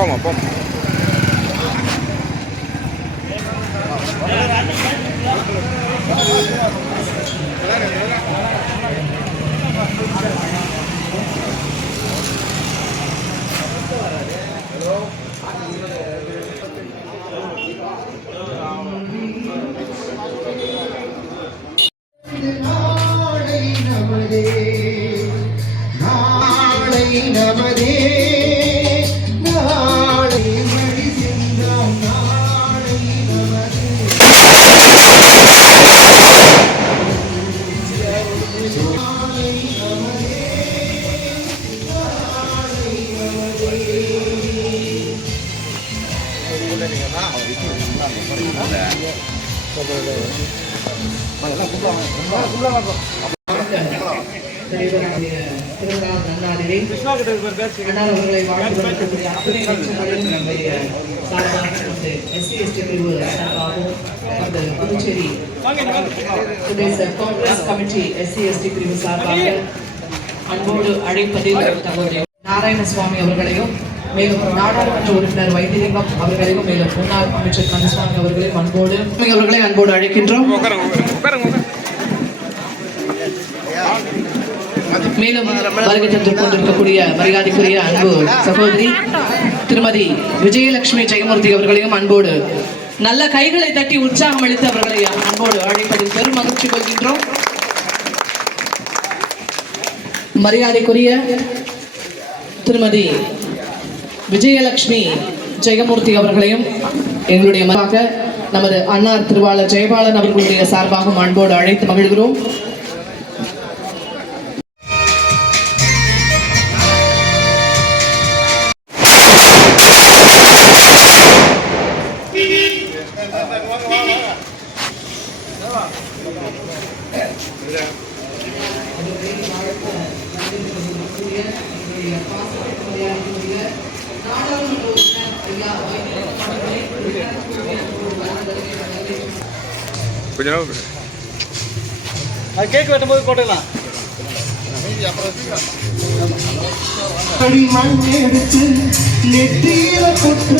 போமா போமா நாளை நமதே. அவர்களை வாழ்த்துவதற்குரிய அத்தனை நிகழ்ச்சிகளையும் நம்முடைய சார்பாக நமது எஸ்சி எஸ்டி பிரிவு சார்பாகவும் புதுச்சேரி பிரதேச காங்கிரஸ் கமிட்டி எஸ்சி எஸ்டி பிரிவு சார்பாக அன்போடு அழைப்பதில் தங்களுடைய நாராயணசுவாமி அவர்களையும் மேலும் நாடாளுமன்ற உறுப்பினர் வைத்திலிங்கம் அவர்களையும் மேலும் முன்னாள் அமைச்சர் கந்தசுவாமி அவர்களையும் அன்போடு அவர்களை அன்போடு அழைக்கின்றோம். மேலும் வருகை தந்து கொண்டிருக்கக்கூடிய மரியாதைக்குரிய அன்பு சகோதரி திருமதி விஜயலட்சுமி ஜெயமூர்த்தி அவர்களையும் அன்போடு நல்ல கைகளை தட்டி உற்சாகம் அளித்து அவர்களை அன்போடு அழைப்பதில் பெரும் மகிழ்ச்சி கொள்கின்றோம். மரியாதைக்குரிய திருமதி விஜயலட்சுமி ஜெயமூர்த்தி அவர்களையும் எங்களுடைய நமது அன்னார் திருவாளர் ஜெயபாலன் அவர்களுடைய சார்பாகவும் அன்போடு அழைத்து மகிழ்கிறோம். கொஞ்ச நேரம். அது கேக் வெட்டும்போது போட்டுக்கலாம் அடி மண் எடுத்து நெத்தியில கொட்டு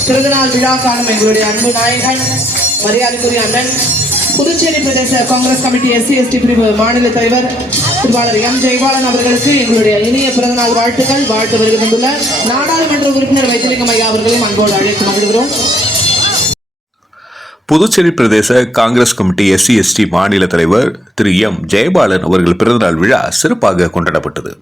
பிறந்தநாள் விழா எங்களுடைய அன்பு நாயகன் மரியாதைக்குரிய அண்ணன் புதுச்சேரி பிரதேச காங்கிரஸ் கமிட்டி எஸ்சி எஸ்டி பிரிவு மாநில தலைவர் திருவாளர் எம். ஜெயபாலன் அவர்களுக்கு எங்களுடைய இனிய பிறந்தநாள் வாழ்த்துக்கள். வாழ்த்து வருகின்றுள்ள நாடாளுமன்ற உறுப்பினர் வைத்திலிங்கம் ஐயா அவர்களையும் அன்போடு அழைத்து மகிழ்கிறோம். புதுச்சேரி பிரதேச காங்கிரஸ் கமிட்டி எஸ்சி எஸ்டி மாநில தலைவர் திரு எம். ஜெயபாலன் அவர்கள் பிறந்தநாள் விழா சிறப்பாக கொண்டாடப்பட்டது.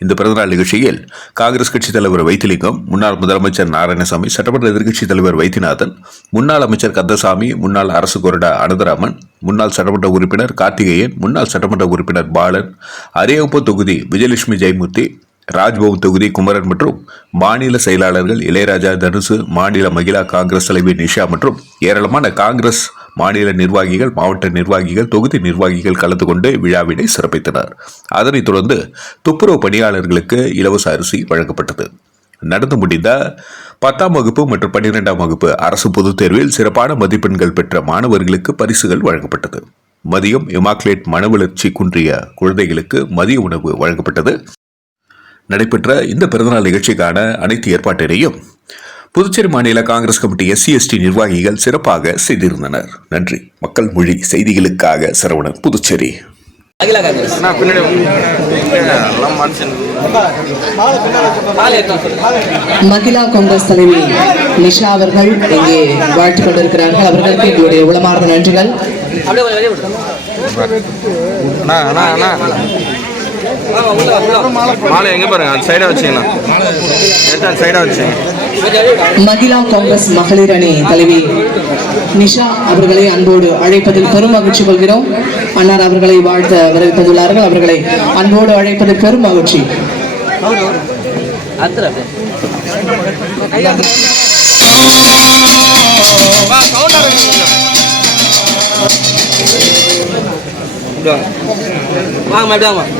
இந்த பிறந்தநாள் நிகழ்ச்சியில் காங்கிரஸ் கட்சித் தலைவர் வைத்திலிங்கம் முன்னாள் முதலமைச்சர் நாராயணசாமி சட்டமன்ற எதிர்க்கட்சித் தலைவர் வைத்தியநாதன் முன்னாள் அமைச்சர் கந்தசாமி முன்னாள் அரசு கொறடா அனந்தராமன் முன்னாள் சட்டமன்ற உறுப்பினர் கார்த்திகேயன் முன்னாள் சட்டமன்ற உறுப்பினர் பாலன் அரியவப்பு தொகுதி விஜயலட்சுமி ஜெயமூர்த்தி ராஜ்பவன் தொகுதி குமரன் மற்றும் மாநில செயலாளர்கள் இளையராஜா தனுசு மாநில மகிழா காங்கிரஸ் தலைவி நிஷா மற்றும் ஏராளமான காங்கிரஸ் மாநில நிர்வாகிகள் மாவட்ட நிர்வாகிகள் தொகுதி நிர்வாகிகள் கலந்து கொண்டு விழாவினை சிறப்பித்தனர். அதனைத் தொடர்ந்து துப்புரவு பணியாளர்களுக்கு இலவச அரிசி வழங்கப்பட்டது. நடந்து முடிந்த பத்தாம் வகுப்பு மற்றும் பன்னிரெண்டாம் வகுப்பு அரசு பொதுத் தேர்வில் சிறப்பான மதிப்பெண்கள் பெற்ற மாணவர்களுக்கு பரிசுகள் வழங்கப்பட்டது. மதியம் இமாக்லேட் மனவளர்ச்சி குன்றிய குழந்தைகளுக்கு மதிய உணவு வழங்கப்பட்டது. நடைபெற்ற இந்த பிறந்தநாள் நிகழ்ச்சிக்கான அனைத்து ஏற்பாட்டினையும் புதுச்சேரி மாநில காங்கிரஸ் கமிட்டி எஸ்சி எஸ்டி நிர்வாகிகள் சிறப்பாக செய்திருந்தனர். நன்றி. மக்கள் மொழி செய்திகளுக்காக சரவணன் புதுச்சேரி. எல்லாம் மனுஷன் மகிழா காங்கிரஸ் தலைவி நிஷா அவர்கள் இங்கே வாழ்த்து கொண்டிருக்கிறார்கள். அவர்களுக்கு எங்களுடைய உளமார்ந்த நன்றிகள். அண்ணா அண்ணா அண்ணா. மாலை எங்க பாருங்க? அது சைடா அந்த சைடா வச்சுங்க மகிழா காங்கிரஸ் மகளிர் அணி தலைவி நிஷா அவர்களை அன்போடு அழைப்பதில் பெரும் மகிழ்ச்சி கொள்கிறோம். அன்னார் அவர்களை வாழ்த்த வரவேற்றுள்ளார்கள் அவர்களை அன்போடு அழைப்பதில் பெரும் மகிழ்ச்சி. வாங்க அப்படியே வாங்க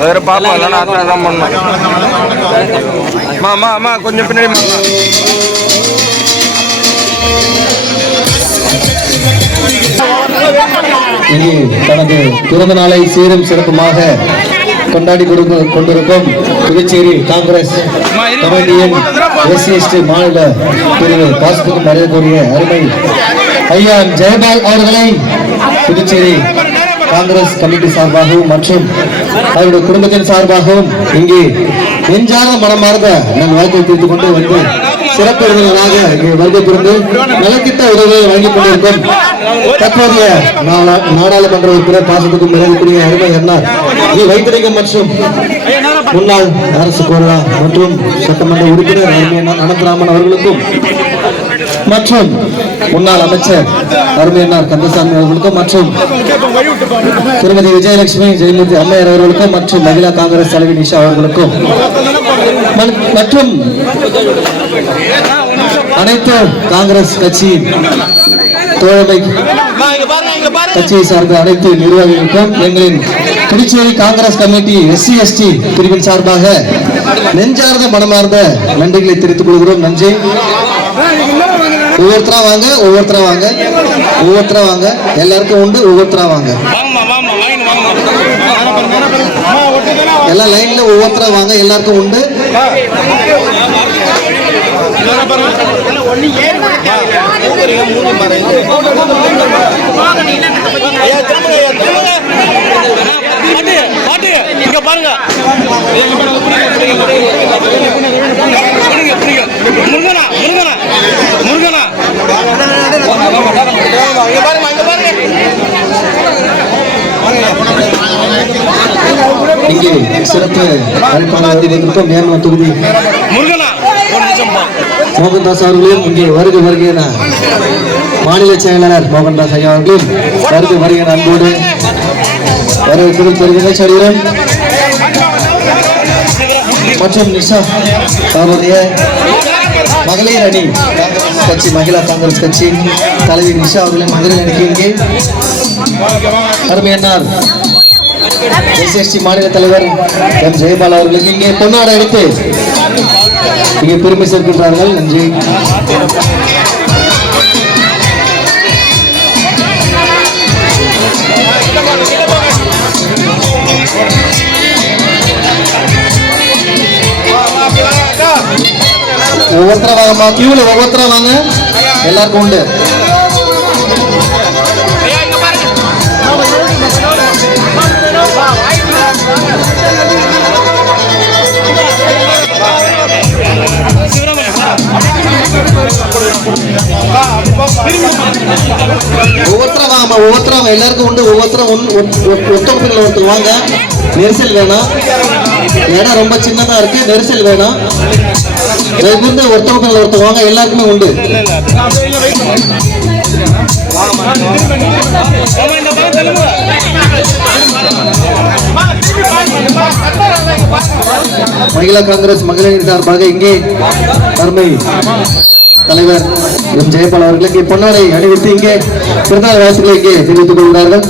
வேற பாப்பா இல்லைன்னா அதான் தான் பண்ணணும் அம்மா அம்மா அம்மா கொஞ்சம் பின்னாடி தனது பிறந்த நாளை சீரும் சிறப்புமாக கொண்டாடி கொடுக்க கொண்டிருக்கும் புதுச்சேரி காங்கிரஸ் கமிட்டியின் எஸ்சி எஸ்டி மாநில பிரிவு பாசத்துக்கும் மரியாதைக்குரிய அருமை ஐயா ஜெயபால் அவர்களை புதுச்சேரி காங்கிரஸ் கமிட்டி சார்பாகவும் மற்றும் அவருடைய குடும்பத்தின் சார்பாகவும் இங்கே நெஞ்சார்ந்த மனமார்ந்த நான் வாழ்க்கை தெரிவித்துக் கொண்டு வந்து சிறப்பு விருந்தினராக இங்கே வருகை புரிந்து நலத்திட்ட உதவிகளை வழங்கிக் கொண்டிருக்கும் தற்போதைய நாடா- நாடாளுமன்ற உறுப்பினர் பாசத்துக்கும் மரியாதைக்குரிய அருமை என்ன இது வைத்திலிங்கம் மற்றும் முன்னாள் அரசு கோரா மற்றும் சட்டமன்ற உறுப்பினர் அருமையான அனந்தராமன் அவர்களுக்கும் மற்றும் முன்னாள் அமைச்சர் அருமை கந்தசாமி அவர்களுக்கும் மற்றும் திருமதி விஜயலட்சுமி ஜெயமூர்த்தி அம்மையார் அவர்களுக்கும் மற்றும் மகிழா காங்கிரஸ் தலைவி நிஷா அவர்களுக்கும். மற்றும் அனைத்து காங்கிரஸ் கட்சியின் தோழமை கட்சியை சார்ந்த அனைத்து நிர்வாகிகளுக்கும் எங்களின் Puducherry Congress committee SC ST பிரிவின் சார்பாக நெஞ்சார்ந்த மனமார்ந்த நன்றிகளை தெரிவித்துக் கொள்கிறோம். நன்றி. ஒவ்வொருத்தரா வாங்க ஒவ்வொருத்தரா வாங்க. ஒவ்வொருத்தரா வாங்க. எல்லாருக்கும் உண்டு ஒவ்வொருத்தரா வாங்க. எல்லா லைன்ல ஒவ்வொருத்தரா வாங்க எல்லாருக்கும் உண்டு. இங்க பாருங்க முருகனா முருகனா முருகனா இங்க பாருங்க இங்க பாருங்க இங்கே சிறப்பு அழைப்பாளர் இருக்கும் நியமன தொகுதி. மோகன்தாஸ் அவர்களையும் இங்கே வருக வருக என மாநில செயலாளர் மோகன்தாஸ் ஐயா அவர்களும் வருக வருக அன்போடு வரவேற்பு தெரிவிக்க சொல்கிறேன் மற்றும் நிஷா அவருடைய மகளிர் அணி காங்கிரஸ் கட்சி மகிழா காங்கிரஸ் கட்சி தலைவி நிஷா அவர்களின் மகளிர் அணிக்கு இங்கே அருமையன்னார். எஸ்எஸ்டி மாநில தலைவர் எம் ஜெயபால் அவர்களுக்கு இங்கே பொன்னாடை எடுத்து இங்கே பெருமை சேர்க்கின்றார்கள். நன்றி. ஒவ்வொருத்தர வாங்கம்மா கியூல ஒவ்வொருத்தரா வாங்க. எல்லாருக்கும் உண்டு. ஒவ்வொருத்தரும் வாங்க ஒவ்வொருத்தரும் எல்லாருக்கும் உண்டு. ஒவ்வொருத்தரும் ஒத்தொப்பத்தில் ஒருத்தர் வாங்க. நெரிசல் வேணாம். இடம் ரொம்ப சின்னதா இருக்கு. நெரிசல் வேணாம். தயவுந்து ஒருத்தவங்க ஒருத்தர் வாங்க. எல்லாருக்குமே உண்டு. மகிழா காங்கிரஸ் மகளிர் சார்பாக இங்கே தர்மை தலைவர் எம் ஜெயபால் அவர்களுக்கு பொன்னாடை அணிவித்து இங்கே பிறந்தநாள் வாழ்த்துக்களை இங்கே தெரிவித்துக் கொள்கிறார்கள்.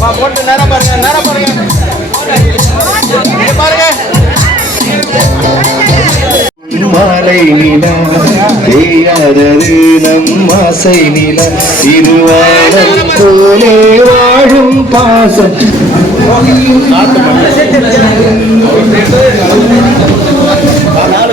வா போட்டு நேரம் பாருங்க நேரம் பாருங்க. பாருங்க. மாலை நிலா நம் ஆசை நில. இருவாழம் போலே வாழும் பாசம். நாலு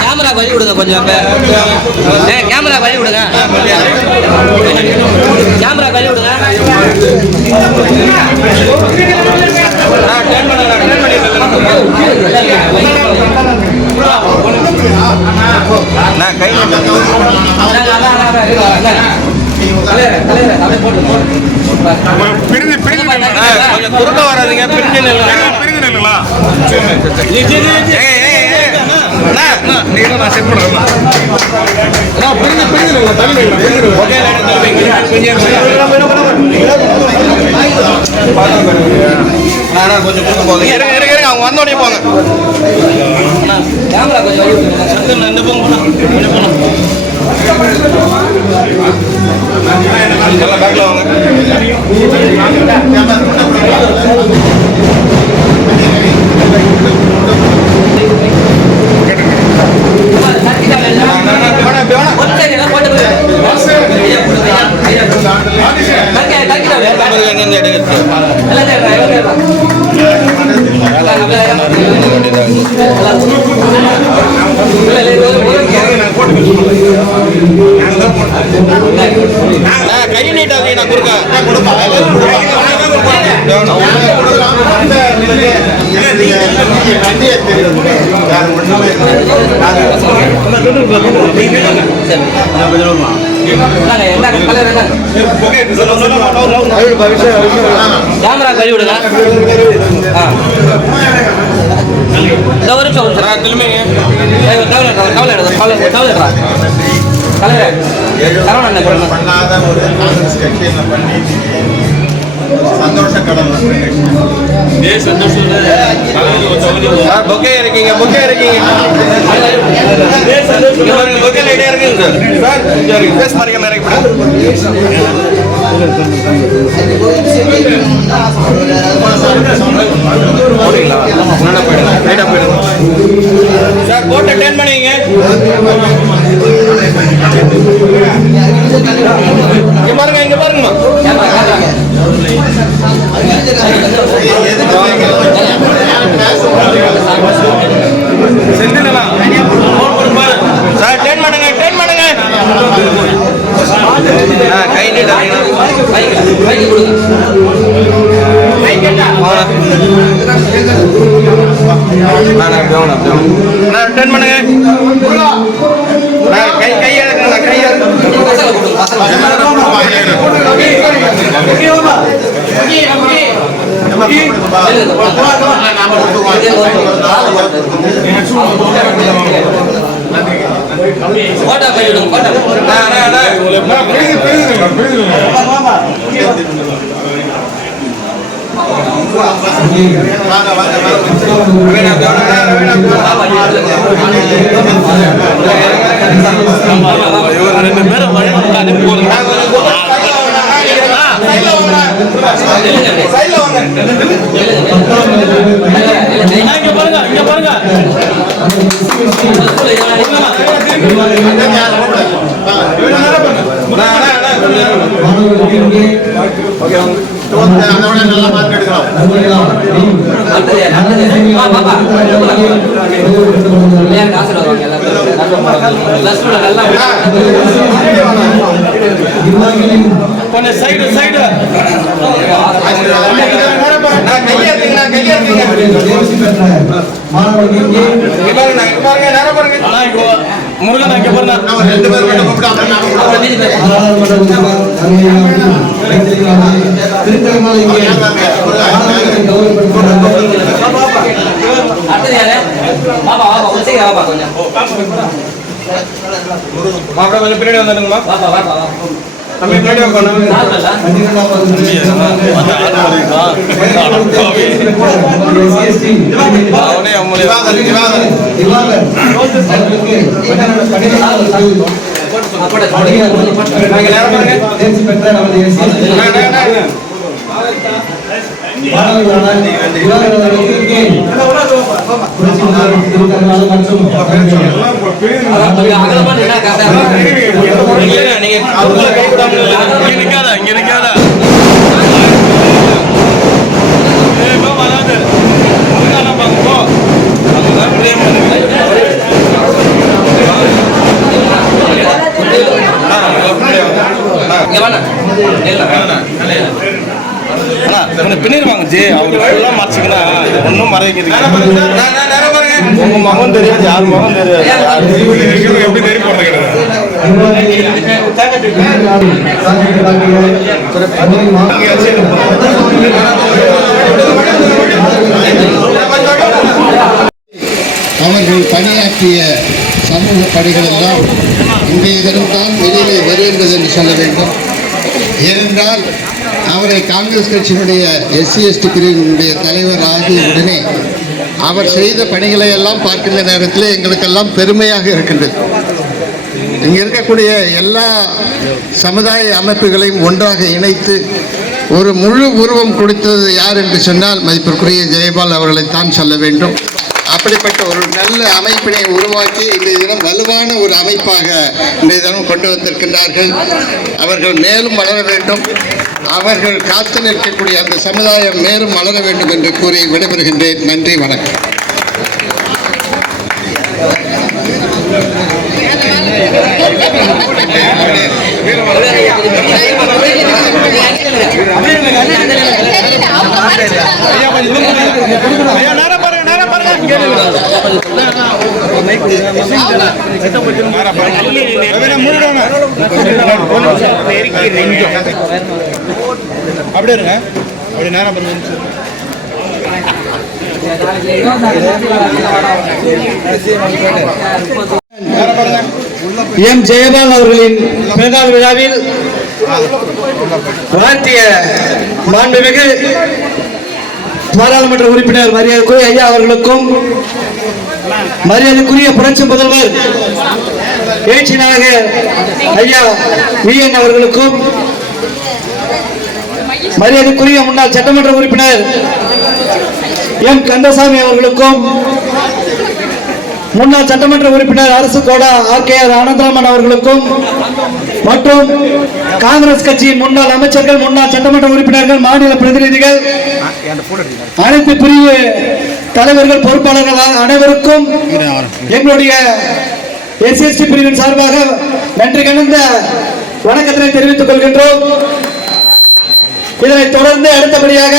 கேமரா வழி விடுங்க கொஞ்சம் ஏ கேமரா வழி விடுங்க. கேமரா வழி விடுங்க. நான் கை பிரிஞ்சு பிரிஞ்சு கொஞ்சம் குறுக்க வராதீங்க பிரிஞ்சு நில்லுங்க பிரிஞ்சு நில்லுங்களா நான் செட் பண்றேன் அண்ணா. பிரிஞ்சு பிரிஞ்சு கொஞ்சம் போங்க. அவங்க போங்க. கேமரா கொஞ்சம் போங்க கொஞ்சம் வாங்க. ஒரு side கை நான் கொடுக்க கொடுப்பா. கேமரா கழுவி விடுங்க ஒரு நிமிஷம், ஒரு கவலை கவலை கவலை- கவலை பண்ணாத ஒரு காங்கிரஸ் கட்சியில் பண்ணி சந்தோஷ கடல் சார் பொக்கே இருக்கீங்க பொக்கே இருக்கீங்க பொக்கே லைட்டா இருக்குங்க சார் சார் இங்க இருக்கு ஃபேஸ் சார் கோட்டை பண்ணிங்க இங்க பாருங்க இங்க செந்திலா சார் டேன் பண்ணுங்க டேன் பண்ணுங்க ஆ, கை நீட்டா மைக்கு, கொடுங்க. பண்ணுங்க கை கை கை எடுக்கணும் போட்டோ கை விடுங்க, போட்டோ. இங்க பாருங்க கொஞ்சம் சைடு சைடு நான் கையாத்தீங்க நான் கையாத்தீங்க இங்க பாருங்க இங்க பாருங்க நேரம் பாருங்க முருகன் இங்க பாருங்க நம்ம ரெண்டு பேரும் மட்டும் கூப்பிட்டு அப்புறம் நாம கூட அப்புறம் மீதி பேர். அடுத்தது யாரு? வாப்பா, வாப்பா, கொஞ்சம் சீக்கிரம் வாப்பா கொஞ்சம். மாப்பிள்ள பின்னாடி வந்துடுங்கம்மா வாப்பா, வாப்பா, வாப்பா. தம்பி பின்னாடி உட்காந்து நாலு இல்ல? திவாகர் திவாகர் திவாகர் அவர்களுக்கு பன்னிரண்டு பன்னிரண்டாவது தேர்ச்சி பெற்ற நமது மாணவர்களான திவாகர் அவர்களுக்கு நீங்க இங்க நிக்காத, இங்க போ, வராது. அங்கதான் பாங்க, போ. அங்கதான் பிரியமா வாங்க ஜி அவங்க ஃபுல்லாக மறைச்சிக்கனா ஒன்றும் மறைக்கிறது உங்க முகம் தெரியாது யார் முகம் தெரியாது எப்படி தெரிய போறது கிடையாது அவர்கள் பணியாற்றிய சமூக பணிகள் எல்லாம் இன்றைய தினம்தான் வெளியிலே வருகின்றது என்று சொல்ல வேண்டும். ஏனென்றால் அவரை காங்கிரஸ் கட்சியினுடைய எஸ்சி எஸ்டி பிரிவினுடைய தலைவர் ஆகிய உடனே அவர் செய்த பணிகளை எல்லாம் பார்க்கின்ற நேரத்தில் எங்களுக்கெல்லாம் பெருமையாக இருக்கின்றது. இங்கே இருக்கக்கூடிய எல்லா சமுதாய அமைப்புகளையும் ஒன்றாக இணைத்து ஒரு முழு உருவம் கொடுத்தது யார் என்று சொன்னால் மதிப்பிற்குரிய ஜெயபால் அவர்களைத்தான் சொல்ல வேண்டும். அப்படிப்பட்ட ஒரு நல்ல அமைப்பினை உருவாக்கி இன்றைய தினம் வலுவான ஒரு அமைப்பாக இன்றைய தினம் கொண்டு வந்திருக்கின்றார்கள். அவர்கள் மேலும் வளர வேண்டும். அவர்கள் காத்து நிற்கக்கூடிய அந்த சமுதாயம் மேலும் வளர வேண்டும் என்று கூறி விடைபெறுகின்றேன். நன்றி வணக்கம். ஐயா நேரம் பாருங்க நேரம் பாருங்க இங்க அப்படியே இருங்க அப்படி நேரம் எம் ஜெயபால் அவர்களின் பிறந்தநாள் விழாவில் வாழ்த்திய மாண்புமிகு பாராளுமன்ற உறுப்பினர் மரியாதைக்குரிய ஐயா அவர்களுக்கும் மரியாதைக்குரிய புரட்சி முதல்வர் எழுச்சி நாயகர் ஐயா விஎன் அவர்களுக்கும் மரியாதைக்குரிய முன்னாள் சட்டமன்ற உறுப்பினர் எம் கந்தசாமி அவர்களுக்கும் முன்னாள் சட்டமன்ற உறுப்பினர் அரசு கோடா ஆர் கே ஆர் ஆனந்தராமன் அவர்களுக்கும் மற்றும் காங்கிரஸ் கட்சியின் முன்னாள் அமைச்சர்கள் முன்னாள் சட்டமன்ற உறுப்பினர்கள் மாநில பிரதிநிதிகள் அனைத்து பிரிவு தலைவர்கள் பொறுப்பாளர்கள் அனைவருக்கும் எங்களுடைய எஸ்எஸ்டி பிரிவின் சார்பாக நன்றி கலந்த வணக்கத்தினை தெரிவித்துக் கொள்கின்றோம். இதனைத் தொடர்ந்து அடுத்தபடியாக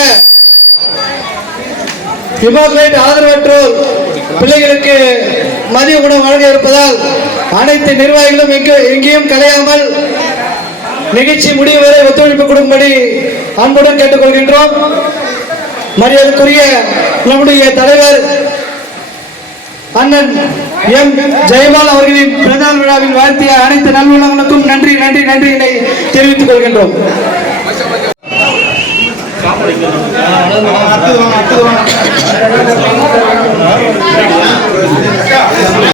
ஹிமோக்ளைட் ஆதரவற்றோர் பிள்ளைகளுக்கு மதிய உணவு வழங்க இருப்பதால் அனைத்து நிர்வாகிகளும் எங்கேயும் கலையாமல் நிகழ்ச்சி முடிவு வரை ஒத்துழைப்பு கொடுக்கும்படி அன்புடன் கேட்டுக்கொள்கின்றோம். மரியாதைக்குரிய நம்முடைய தலைவர் அண்ணன் எம். ஜெயபால் அவர்களின் பிரதான விழாவில் வாழ்த்திய அனைத்து நல்லுணர்களுக்கும் நன்றி நன்றி நன்றி என தெரிவித்துக் கொள்கின்றோம். அடுத்தது அடுத்தது